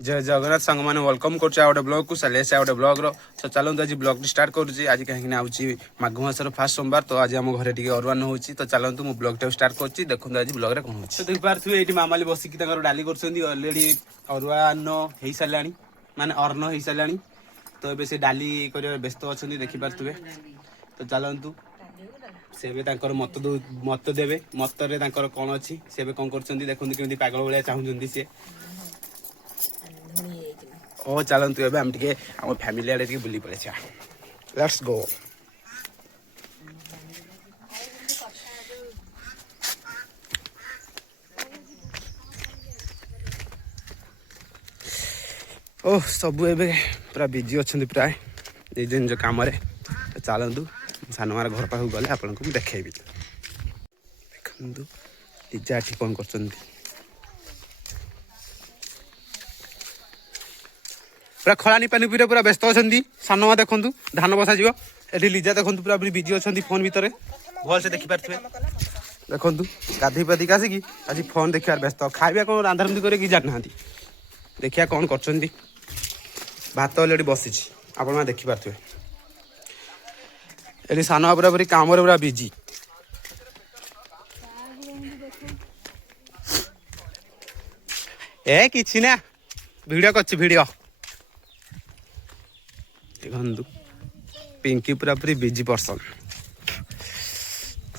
जय जगन्नाथ सांग मैंने वेलकम कर ब्लॉग को साले से गोटे ब्लॉग तो चलते आज ब्लॉग स्टार्ट करुँच आज कहीं आऊँगी माघ मासर फास्ट सोमवार तो आज आम घर टी अरुआन हो तो चलतु मुझे ब्लॉग टाइम स्टार्ट कर देखो आज ब्लॉग रे कौन तो देखिपे ये मामाली बसिक डाली करलरेडी अरुआन हो सारा माने अर्ण हो सारा तो ये डाली कर व्यस्त अच्छा देखिपे तो चलतु से मत देवे मतरे कौन अच्छी से कौन कर देखते कमी पागल भाया चाहूँ सी ओ चलतु एवं आम टे आम फैमिली आड़े बुली पड़े लेट्स गो ओह सबू एवं पूरा बिजी अच्छा प्राय निज निज कम चलतु सानमार घर पाक गले आपको देखेबी देखु लिजा एठी कौन कर पूरा खलानी पानी पीरे पूरा व्यस्त अच्छा सानमा देखु धान बसा ये लिजा देखु पूरा बिजी अच्छा फोन भितर भल से देखिपारे देखु गाधी पाधिक आसिकी आज फोन देखार व्यस्त खाଇବା कौन रांधारंधी कर जाना देखिया कौन कर भात अलरेडी बसी आप देखिपारे ये सानमा पूरा पूरी काम पूरा बिजी ए किसी ना वीडियो कर वीडियो देखु पिंकी पूरा पूरी बिजी पर्सन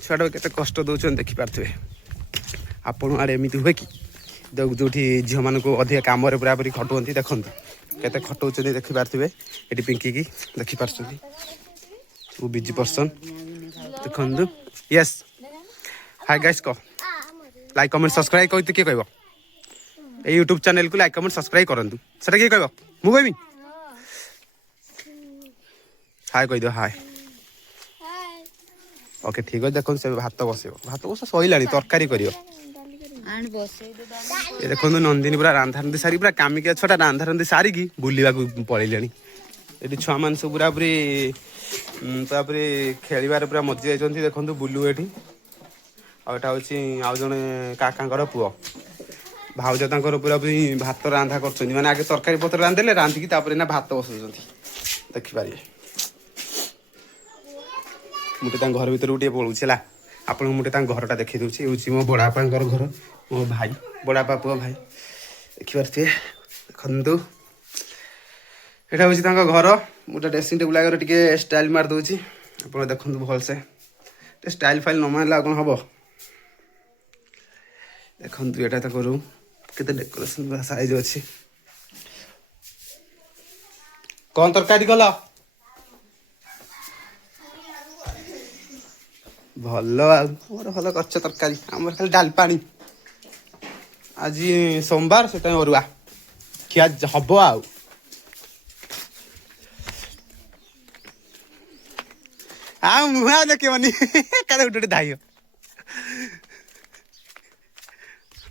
छुआ के कष्ट दौरान देखिपारे आपण आड़े एमती हुए कि जो झील मान अधिक कम पूरा पूरी खटुंट देखु के खटौं देखिपारे ये पिंकी की देखिपार वो बिजी पर्सन देखु यस हाय गाइस कह लाइक कमेंट सब्सक्राइब करते किए कह यूट्यूब चैनल को लाइक कमेंट सब्सक्राइब करूँ से किए कह मु कहमी हाय कहीद हाय ओके ठीक है देखो से भात बस सैला तरकारी कर देखो नंदिनी पूरा रांधारंधी सारी पूरा कामिकिया छुआ रांधारंधी सारिकी बुलवा पलैले ये छुआ मान सब पूरा पूरी खेल पूरा मजी जाइए देखो बुलू ये आटा हूँ आउ जड़े काका पुओ भाउज पूरा पूरी भात रांधा कर माने आगे तरकारी पत्र रांधेले रांधिकी भात बसुँच देखिपारे मुझे घर भर गोटे पलूला आप मुझे घरटा देखी दूसरी हूँ मो बड़ापा घर मो भाई बड़ापा पुओ भाई देखिपारे देखु यहाँ हूँ घर मुझे ड्रेसिंग टेबुल आगे टे स्टाइल मारदे आप देखते भलसे स्टाइल फाइल न मारे कौन हम देखु यहाँ रूम के डेकोरेशन साइज अच्छी कौन तरकारी कल भल भल कर तरकारी आम खाली डाल पानी आज सोमवार से अरुआ खिया हम आ मुहा देखनी क्या उठे धाइयो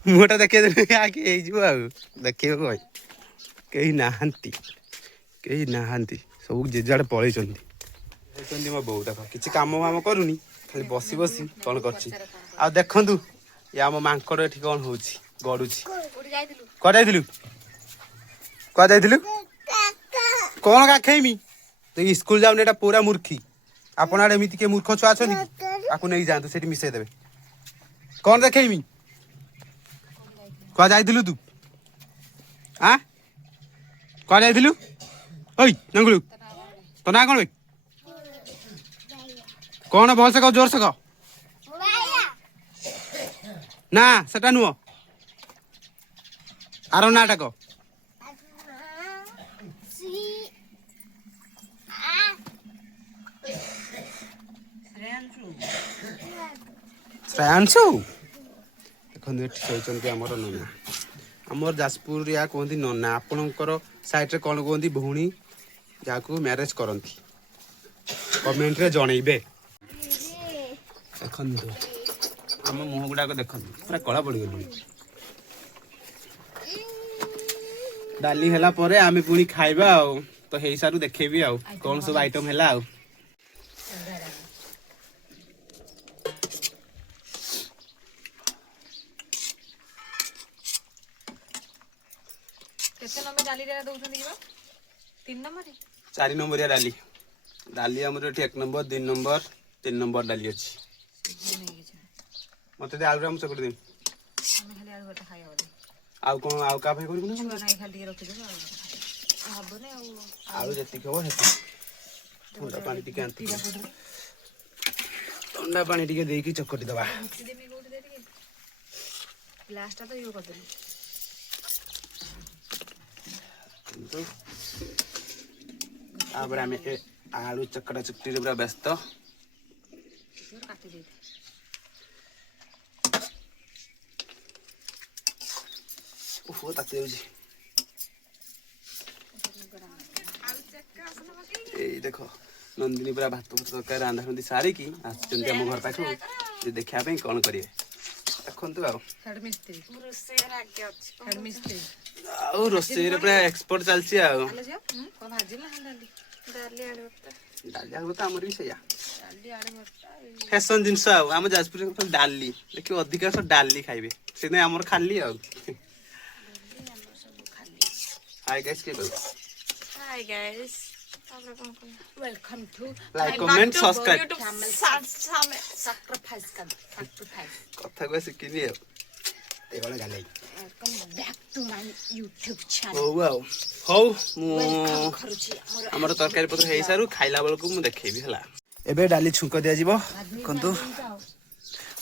मुहटा देखिए आगे देखे भाई कहीं नहांती सब जेजाड़े पलैंती मो बो देख किसी कम वाम करूनी खाली बसी बसी कौन कर देखु ये आम मांकड़ ये कौन हो गड़ुची कड़ू कौन काखेमी तो स्कूल जाऊनी एटा पूरा मूर्खी आपण आड़े एमती किए मूर्ख छुआ अच्छे नहीं जातु से मिसईदेवे कौन देखेमी क्या जाइलु तू आ क्या जाइलु ओई नंगलू तो ना कौन भाई कौन भल से कह जोर से कह ना सेटा नुह आर नाटा कह श्रेयांशु देखते आमर नना आमर जाजपुर या कहती नना आपणकर साइड कौन कहती भौणी जहाँ मैरेज करती कमेंट रे जनइबे देखु आम मुह गुड़ाक देख पूरा कला पड़गल डाली है आम पुणी खाइबा तो हो सारू देखेबी कौन सब आइटम है କେତେ नंबर डाली रे दउछन दिबा 3 नंबर 4 नंबरिया डाली डाली हमर एठी 1 नंबर 2 नंबर 3 नंबर डाली अछि मते दे आलू राम चकट दे हमें खाली आलू भरता खाइ होले आउ कोन आउ का भाई कोन छुआ नाही खाली रखि दो हबो ने आलू जति खबो हेति ठंडा पानी टिके आंती ठंडा पानी टिके देकी चकटी दबा लास्ट तो यो कर दे तो आबर हमें आलू चकड़ा चकटी रे पूरा व्यस्त काटी दे ओहो ताते होजी ए देखो नंदिनी पूरा भात तरकारी रांधा रंधी सारी की आसुचंती हम घर पाखु जे देखिया पे कोन करिए देखंतु आ हेड मिस्त्री रोसेर आगे अछि हेड मिस्त्री आ रोसे रे पूरा एक्सपर्ट चलछि आ आले जा को भाजी ना डाली आलू भरता डाली आलू तो हमर भी सया डाली आलू भरता फैशन जिंस आ हम जाजपुर में डाली देखि अधिकांश डाली खाइबे सेने हमर खाली आ हाय गाइस के बोल hi guys welcome to like comment subscribe sacrifice कथा को सिकिनी ए वाला गाले welcome back to my YouTube channel हो वाओ हो मु हमर तरकारी पत्र हे सारू खाइला बेल को मु देखेबी हला एबे डाली छुंक दिया जीवो कोंतु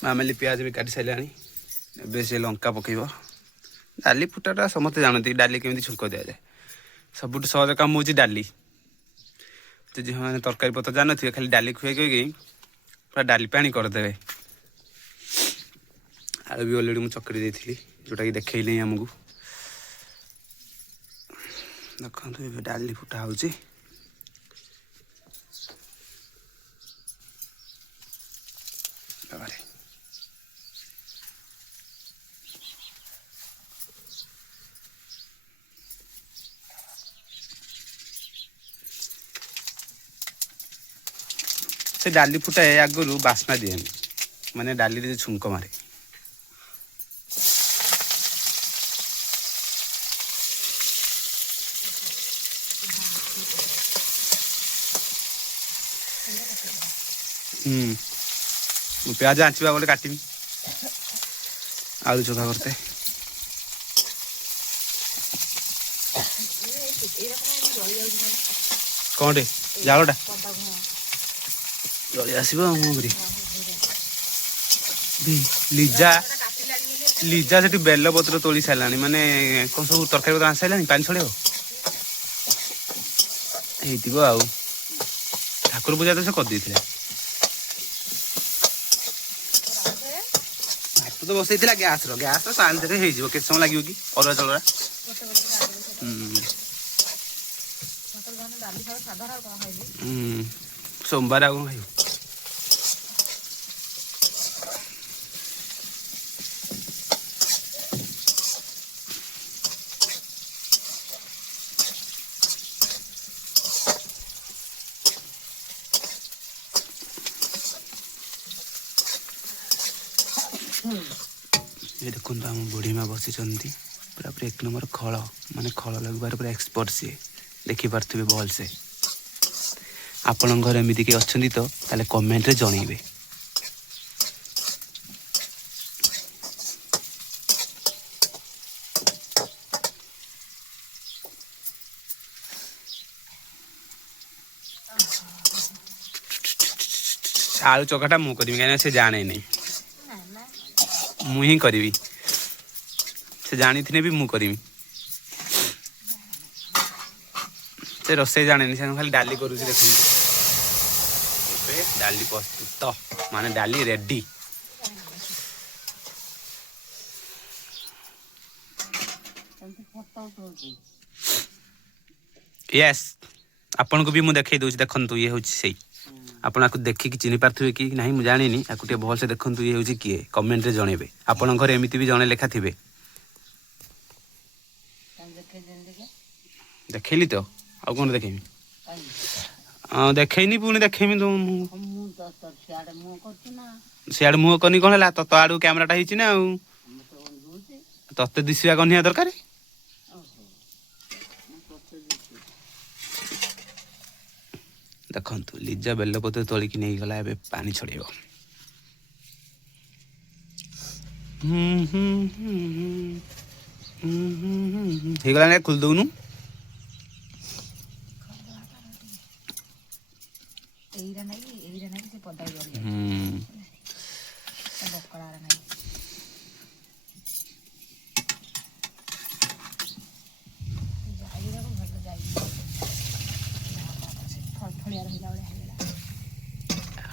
मामली प्याज भी काटी सैलानी एबे से लंका पकेबो डाली फुटाटा समते जानती डाली केमिति छुंक दिया जाय सबुट सहज काम होची डाली तो जी मैंने तरकारी पत्र जान थे खाली डाली खुए गई पूरा डाली पानी करदे आलू भी अलरेडी मुझे चकरी देती जोटा कि देखली आमको देखो डाली फुटा हो से डाली फुटाए आगु बास्ना दिए माने डाली रे छुंक मारे प्याज आंचवा बोले काटमी आलू चोखा करते कौन टे जालटा जल्दी आसब लिजा लिजा से बेल पत्र तोली सारा माने कौन सब तरकारी पत्र आस सारा पानी छड़े हो ठाकुर पूजा तो से कर दी भात तो बसई गैस शांति के समय लगे कि अरुआ चलरा सोमवार आ खाई ये देखो आम बुढ़ी माँ बसी पूरा पूरा 1 नंबर खल माने खल लगवार पूरा एक्सपर्ट सी देखिपे भल से आपण घर एमती किए अच्छा तो ताले कमेंट रे जनइबे आलू चोखाटा मु करी कहीं से जाने नहीं मुही करी से जानी थी भी मु करी से रोसे जाने से खाली डाली करूँ देख डाली प्रस्तुत तो माने डाली रेडी यस आपन को भी मु देखै दउछ देखंतु ये होछि सही आपन को देखि कि चिनि पारथुबे कि नाही मु जानि नी आकुटे भल से देखंतु ये होछि किए कमेंट रे जणेबे आपन घर एमिति भी जणे लेखा थिबे देखैली तो आ कोन देखैमी देखैनी पुणी देखैमी तो सियाड़ मुह कनी कोन हला तो आडू कैमराटा हिछि ना तते दिसिया कनिया दरकार ଦେଖନ୍ତୁ ଲିଜା ବେଲପତ୍ର ତୋଳିକି ନେଇଗଲା ଏବେ ପାଣି ଛଡ଼େଇବ। ହେଇଗଲା ନା ଖୋଲି ଦଉନୁ।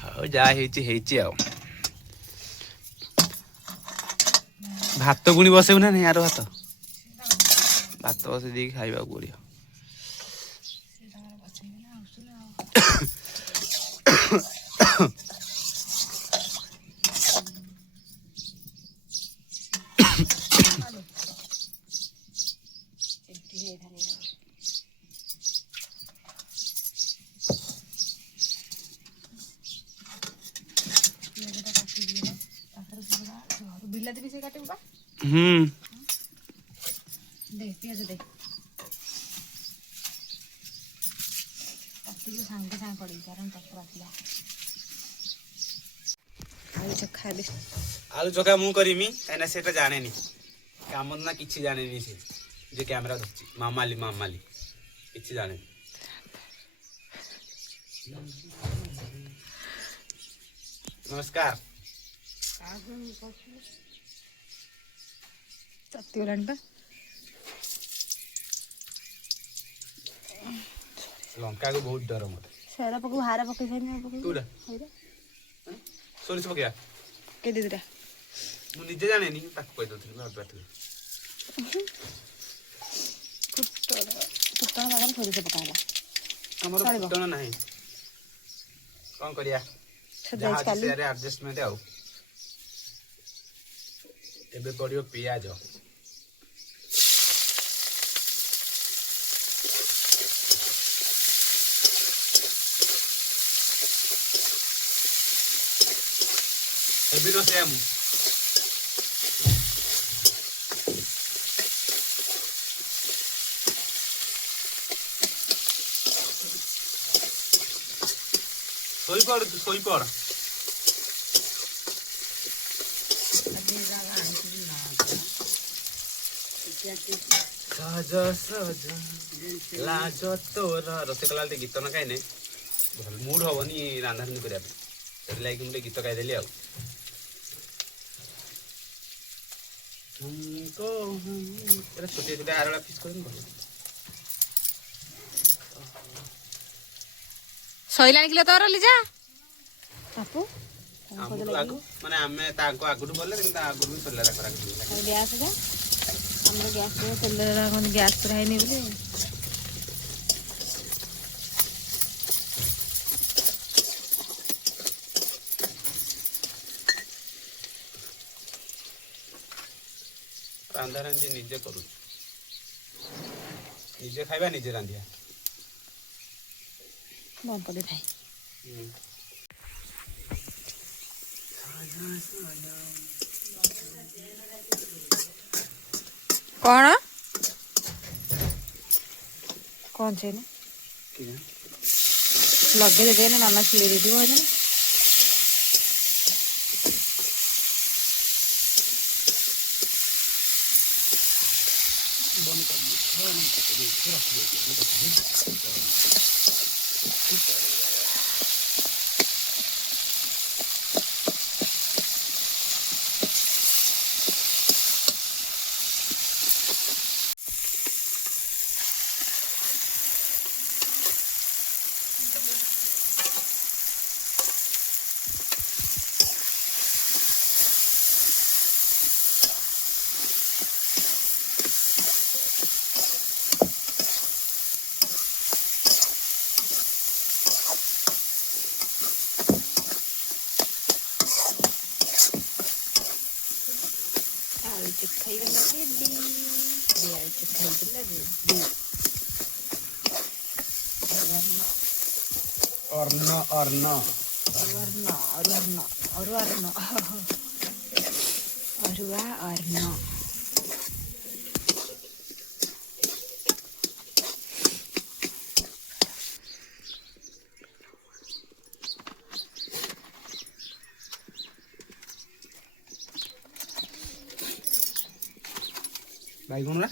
ଆଉ ଯାହା ହେଇଛି ହେଇଛି ଆଉ। ଭାତ ପୁଣି ବସେଇବୁ ନା ନାଇଁ? ଆର ଭାତ ବସେଇ ଦେଇକି ଖାଇବାକୁ ପଡ଼ିବ। ବିଲାତି ବି ସେ କାଟିବୁ ବା। ଦେ ପିଆଜ ଦେ କାଟିକି ସାଙ୍ଗେ ସାଙ୍ଗେ ପଡ଼ିବି କାରଣ ତରତର ଆସିଲା। ଆଳୁ ଚଖା ବି ଆଳୁ ଚକା ମୁଁ କରିମି କାହିଁକିନା ସେଟା ଜାଣେନି କାମ ନା କିଛି ଜାଣେନି। ସେ ଯେ କ୍ୟାମେରା ଧରୁଛି ମାମାଲି ମାମାଲି କିଛି ଜାଣେନି। ନମସ୍କାର। ତାତିଗଲାଣି ବା। ଲଙ୍କାକୁ ବହୁତ ଡର ମତେ। ସେରା ପକେଇ ହାରା ପକେଇ ଖାଇନି କୋଉଟା ସୋରିଷ ପକେଇବା କେ ଦିଦିଟା ମୁଁ ନିଜେ ଜାଣେନି ତାକୁ କହିଦଉଥିଲି ଭାବିପାରୁଥିଲି। ଫୁଟଣ ବାଦାମ ସୋରିଷ ପକା ହେଲା। ଆମର ଚଳିବ। ଫୁଟଣ ନାହିଁ କଣ କରିବା ଯାହା ଅଛି ସେୟାରେ ଆଡଜଷ୍ଟମେଣ୍ଟ ଆଉ। ଏବେ ପଡ଼ିବ ପିଆଜ। ଏବେ ରୋଷେଇଆ ମୁଁ। ଶୋଇପଡ଼ ତୁ ଶୋଇପଡ଼। ସଜ ସଜ ଲାଜ ତୋର ରୋଷେଇ କଲା ବେଳେ ଗୀତ ନ ଗାଇନେ ଭଲ ମୁଡ୍ ହବନି ରାନ୍ଧାରୁନ୍ଧି କରିବା ପାଇଁ। ସେଥିଲାଗି ମୁଁ ଟିକେ ଗୀତ ଗାଇଦେଲି ଆଉ। ଛୋଟିଆ ଛୋଟିଆ ଆରଳା ପିସ୍ କରିନି ଭଲ। ସଇଲାଣି କିଲୋ ତୋର ଲିଜା ବାପୁ ଆମଠୁ ଆଗ ମାନେ ଆମେ ତାଙ୍କ ଆଗଠୁ ଗଲେ କିନ୍ତୁ ତା ଆଗରୁ ବି ସରିଲା ତାଙ୍କର ଆଗରୁ ଗ୍ୟାସ୍ ଟା ଆମର ଗ୍ୟାସ୍ ତେଲ ଗ୍ୟାସ୍ ପୁରା ହେଇନି ବୋଲି। ରାନ୍ଧାରାନ୍ଧି ନିଜେ କରୁଛୁ ନିଜେ ଖାଇବା ନିଜେ ରାନ୍ଧିବା। ବମ୍ପଡ଼ି ଥାଏ। କଣ କଣ ସେ ଲଗେଇ ଦେବେ ନା ମାମା ଛିଡ଼େଇ ଦେଇଥିବ ନା। ଆଳୁ ଚୋଖା ହେଇଗଲା ରେଡି। ଆଳୁ ଚୋଖା ହେଇଗଲା ରେଡି। ଅର୍ଣ୍ଣ ଅର୍ଣ୍ଣ ଅରୁଆ ଅର୍ଣ୍ଣ ବାଇଗଣରା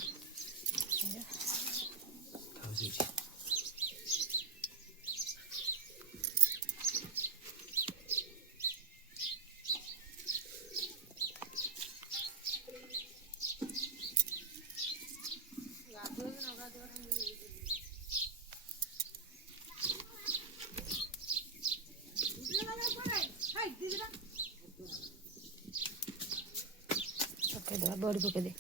ପକେଇଦେବା ବଡ଼ି ପକେଇଦେ।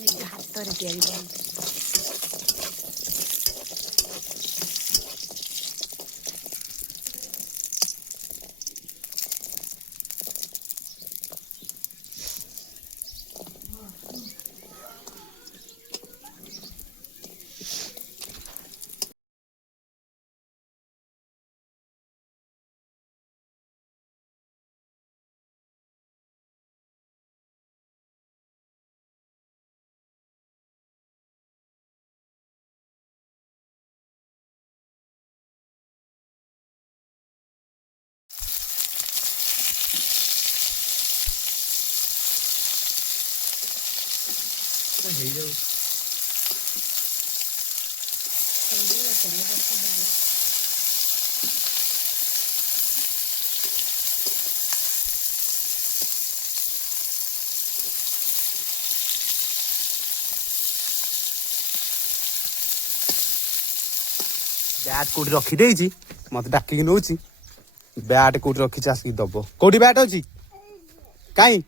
ନିଜ ହାତରେ ତିଆରି ବଡ଼ି। ହେଇଯାଉ ବ୍ୟାଟ୍ କୋଉଠି ରଖିଦେଇଛି ମତେ ଡାକିକି ନଉଛି ବ୍ୟାଟ୍ କୋଉଠି ରଖିଛି ଆସିକି ଦବ କୋଉଠି ବ୍ୟାଟ୍ ଅଛି କାଇଁ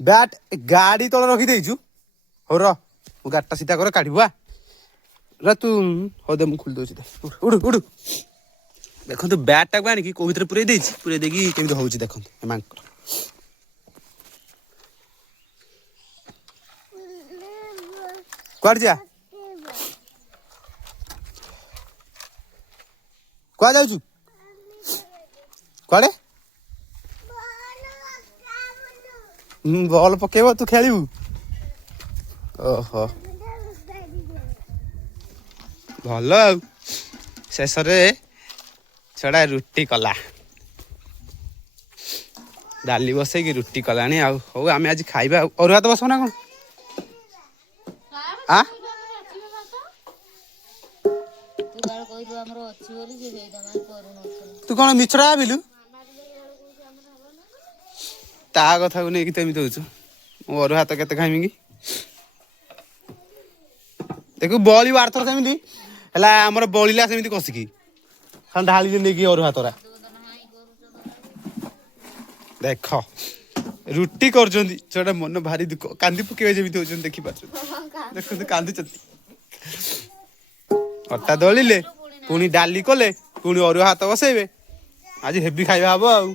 ବ୍ୟାଟ୍ ଗାଡି ତଳେ ରଖିଦେଇଛୁ ହଉ ର ମୁଁ ଗାଡିଟା ସିଧା କରେ କାଢିବୁ ରେ ତୁ ହଉ ଦେ ମୁଁ ଖୋଲି ଦଉଛି ଉଡୁ ଉଡୁ ଦେଖନ୍ତୁ ବ୍ୟାଟ୍ ଟାକୁ ଆଣିକି କୋଉ ଭିତରେ ପୁରେଇ ଦେଇଛି ପୁରେଇ ଦେଇକି କେମିତି ହଉଛି ଦେଖନ୍ତୁ ଏମାନଙ୍କର କୁଆଡେ ଯା କୁଆଡେ ଯାଉଛୁ କୁଆଡେ ବଲ୍ ପକେଇବ ତୁ ଖେଳିବୁ ଓହୋ ଭଲ ଆଉ ଶେଷରେ ଛଡା ରୁଟି କଲା ଡାଲି ବସେଇକି ରୁଟି କଲାଣି ଆଉ ହଉ ଆମେ ଆଜି ଖାଇବା ଆଉ ଅରୁଆ ଭାତ ବସବ ନା କଣ ଆ ତୁ କଣ ମିଛଟା ଭାବିଲୁ ତା କଥାକୁ ନେଇକି ତ ଏମିତି ହଉଛୁ ମୁଁ ଅରୁଆ ଭାତ କେତେ ଖାଇମି କି ଦେଖୁ ବଳିବ ଆରଥର ସେମିତି ହେଲା ଆମର ବଳିଲା ସେମିତି କଷିକି ଢାଳିଲି ନେଇକି ଅରୁଆ ଭାତରା ଦେଖ ରୁଟି କରୁଛନ୍ତି ସେଟା ମନ ଭାରି ଦୁଃଖ କାନ୍ଦି ପକେଇବା ଯେମିତି ହଉଛନ୍ତି ଦେଖିପାରୁଛନ୍ତି ଦେଖନ୍ତୁ କାନ୍ଦୁଛନ୍ତି ଅଟା ଦଳିଲେ ପୁଣି ଡାଲି କଲେ ପୁଣି ଅରୁଆ ଭାତ ବସେଇବେ ଆଜି ହେଭି ଖାଇବା ହବ ଆଉ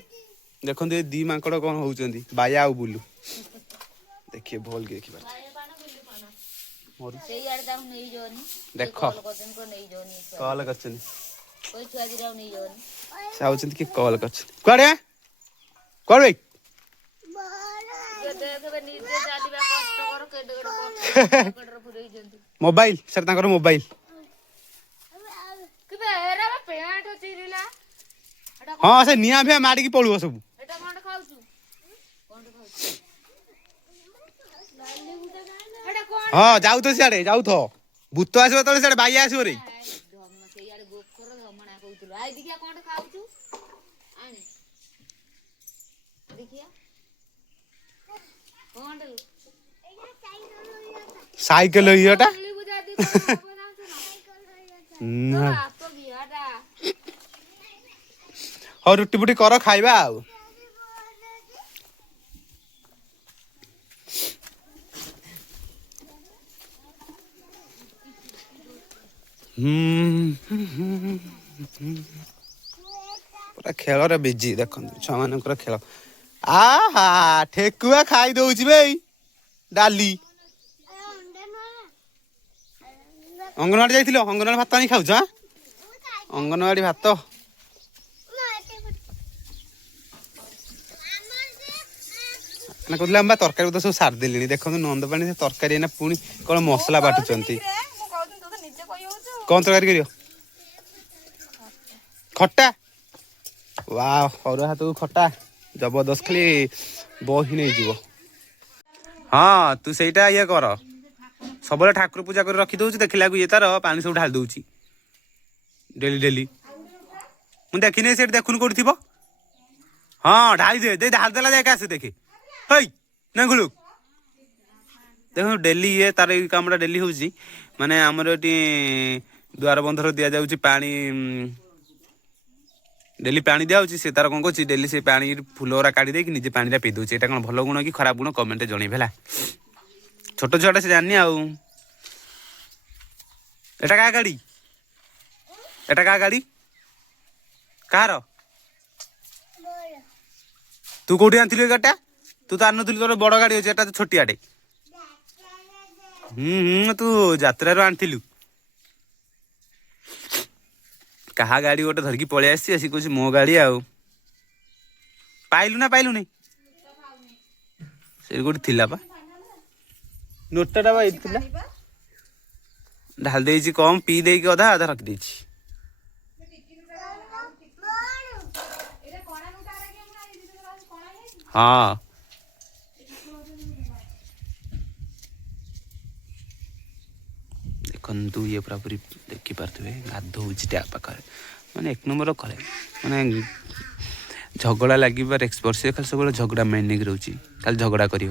ଦେଖନ୍ତୁ ଏ ଦି ମାଙ୍କଡ କଣ ହଉଛନ୍ତି ବାୟା ଆଉ ବୁଲୁ ଦେଖିବେ ଭଲ କି ଦେଖିପାରୁଛନ୍ତି ଦେଖ କଲ କରିଛନ୍ତି ଚାହୁଛନ୍ତି କି କଲ କରିଛନ୍ତି କୁଆଡେ କୁଆଡେ ମୋବାଇଲ ସେଟା ତାଙ୍କର ମୋବାଇଲ ହଁ ସେ ନିଆଁ ଫିଆଁ ମାଡିକି ପଳୁଅ ସବୁ ହଁ ଯାଉଥ ସିଆଡେ ଯାଉଥ ଭୂତ ଆସିବ ତଳେ ସିଆଡେ ବାଇଆ ଆସିବ ରେ ସାଇକେଲ ଇଏଟା ହଉ ରୁଟି ଫୁଟି କର ଖାଇବା ଆଉ ପୁରା ଖେଳରେ ବିଜି ଦେଖନ୍ତୁ ଛୁଆ ମାନଙ୍କର ଖେଳ ଆହା ଠେକୁଆ ଖାଇ ଦଉଛି ବେ ଡାଲି ଅଙ୍ଗନବାଡି ଯାଇଥିଲ ଅଙ୍ଗନବାଡି ଭାତ ଆଣି ଖାଉଛ ଅଙ୍ଗନବାଡି ଭାତ କହୁଥିଲେ ଆମେ ତରକାରୀ ତ ସବୁ ସାରିଦେଲିଣି ଦେଖନ୍ତୁ ନନ୍ଦ ପାଣି ତରକାରୀ ଏଇନା ପୁଣି କଣ ମସଲା ବାଟୁଛନ୍ତି କଣ ତରକାରୀ କରିବ ଖଟା वाह अरुआ हाथ को खटा जबरदस्त खाली बही नहीं जीव हाँ तू सहीटा ये कर सब ठाकुर पूजा कर रखी दौर देखला ये तार पानी सब ढाल दौर डेली डेली मुझे देखनी से देखुन कौटी थी हाँ ढाली दे ढाल देला जाए आसे देखे हई नेंगुलु देखो डेली ये तार कामटा डेली हूँ माने आमर ये द्वार बंधर दि जाऊँगी पानी डेली पानी दिया से तार कौन कर डेली से पानी फुल गुरा काढ़ी देकी निजे पानी पी दूसरी यहाँ कौन भल गुण कि खराब गुण कमेंट जनइबे छोट छुआटा से जानी आउ एटा क्या गाड़ी एटा क्या गाड़ी कହାର तू कौटी आनी गाड़ीटा तू तो आनु तोर बड़ गाड़ी अच्छे एटा तो छोटियाटे तू यात्रा आनी कहा गाड़ी गोटे धरिकी पलि आसी कह मो गाड़ी आउ पाइलु ना पाइलु नहीं से गोटे थिला बा नोटाटा बा थिला ढाल देछि कम पी देकी अधा अधा रखी देछि हाँ देखु ये पूरा पूरी देखी पारे गाधो टैप पाखे मैंने एक नंबर करे मैंने झगड़ा लगे एक्सपर्ट से खाली सब झगड़ा माइंड रोचे खाली झगड़ा कर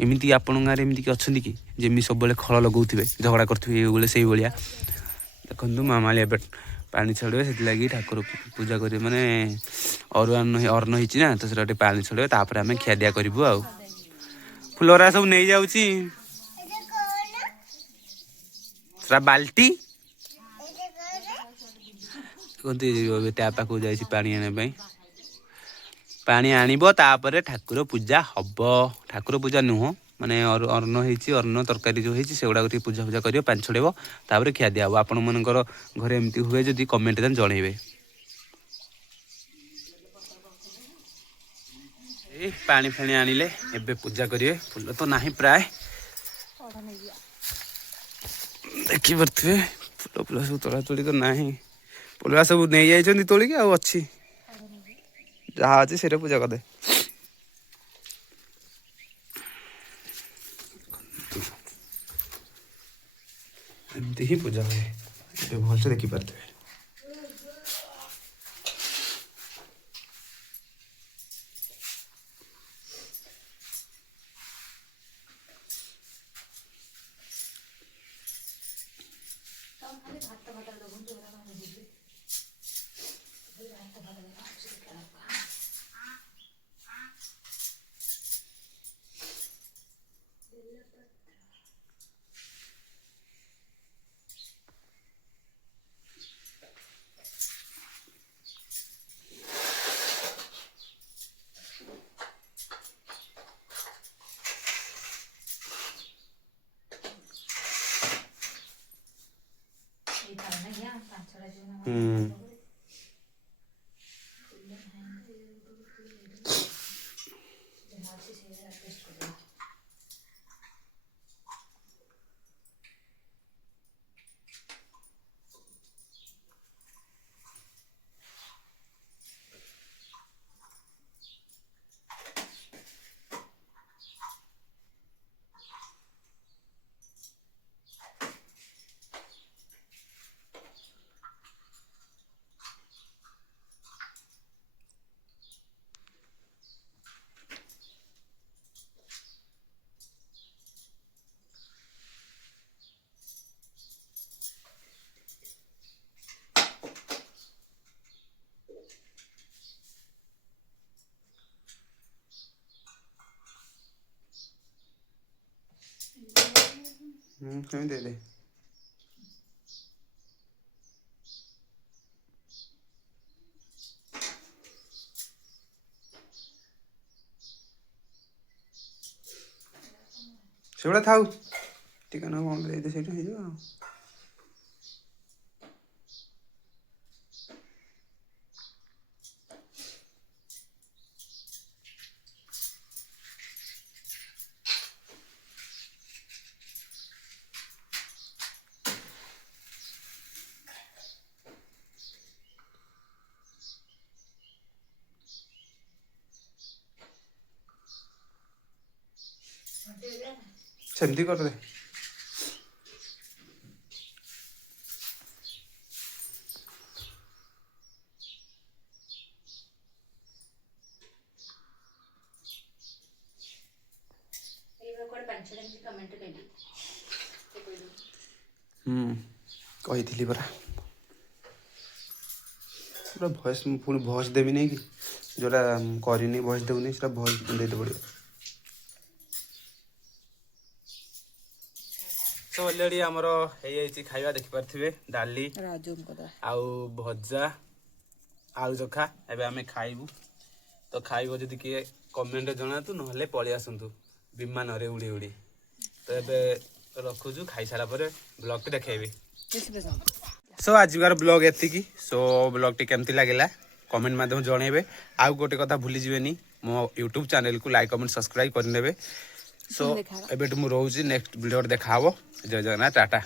एमती आपण गाँव एमती कि अच्छा कि जमी सब खल लगाऊे झगड़ा करेंगे से भाया देखु मामाली ए पानी छड़े से ठाकुर पूजा कर माने अर्ण होना तो से पानी छड़े तापर आम खियादिया करूँ आ फुलरा सब नहीं जाऊँगी बाल्टी टैप पाक जा पानी आने पानी आनिबो तापर ठाकुर पूजा हब ठाकुर पूजा नुह माने अर्ण अर्ण तरकारी जो होती से गुड़ा पूजा पूजा कर पानी छड़ेब तापर खिया दिया आपण मनकर घरे एमती हुए जदि कमेंट जनइबे पानी फाणी आनिले एबे पूजा करिए फुल तो नाही प्राय देखी पारे फुल फुल सब तोड़ा तोड़ी तो नाही फुलवा सब नहीं जाइए तोड़िकी आ अच्छी जहाँ अच्छी से पूजा करदे एमती ही पूजा हुए भल से देखी पारे दे दे से था टीका ना कौन दे से ସେମିତି କରିଦେ। କହିଥିଲି ପରା ପୁରା ଭଏସ୍ ମୁଁ ପୁଣି ଭଏସ୍ ଦେବି ନାଇଁ କି ଯେଉଁଟା କରିନି ଭଏସ୍ ଦେବୁନି ସେଟା ଭଏସ୍ ଦେଇତେ ପଡ଼ିବ। ତ ଅଲରେଡ଼ି ଆମର ହେଇଯାଇଛି ଖାଇବା ଦେଖିପାରୁଥିବେ ଡାଲି ଆଉ ଭଜା ଆଳୁ ଚୋଖା। ଏବେ ଆମେ ଖାଇବୁ ତ ଖାଇବ ଯଦି କିଏ କମେଣ୍ଟରେ ଜଣାନ୍ତୁ ନହେଲେ ପଳେଇ ଆସନ୍ତୁ ବିମାନରେ ଉଡ଼ି ଉଡ଼ି। ତ ଏବେ ରଖୁଛୁ ଖାଇସାରିଲା ପରେ ବ୍ଲଗ୍ଟି ଦେଖେଇବି। ସୋ ଆଜିକାର ବ୍ଲଗ୍ ଏତିକି। ସୋ ବ୍ଲଗ୍ଟି କେମିତି ଲାଗିଲା କମେଣ୍ଟ ମାଧ୍ୟମରେ ଜଣେଇବେ। ଆଉ ଗୋଟେ କଥା ଭୁଲିଯିବେନି ମୋ ୟୁଟ୍ୟୁବ୍ ଚ୍ୟାନେଲକୁ ଲାଇକ୍ କମେଣ୍ଟ ସବସ୍କ୍ରାଇବ୍ କରିନେବେ। ସୋ ଏବେଠୁ ମୁଁ ରହୁଛି ନେକ୍ସଟ ଭିଡ଼ିଓରେ ଦେଖାହବ। ଜୟ ଜଗନ୍ନାଥ ଟାଟା।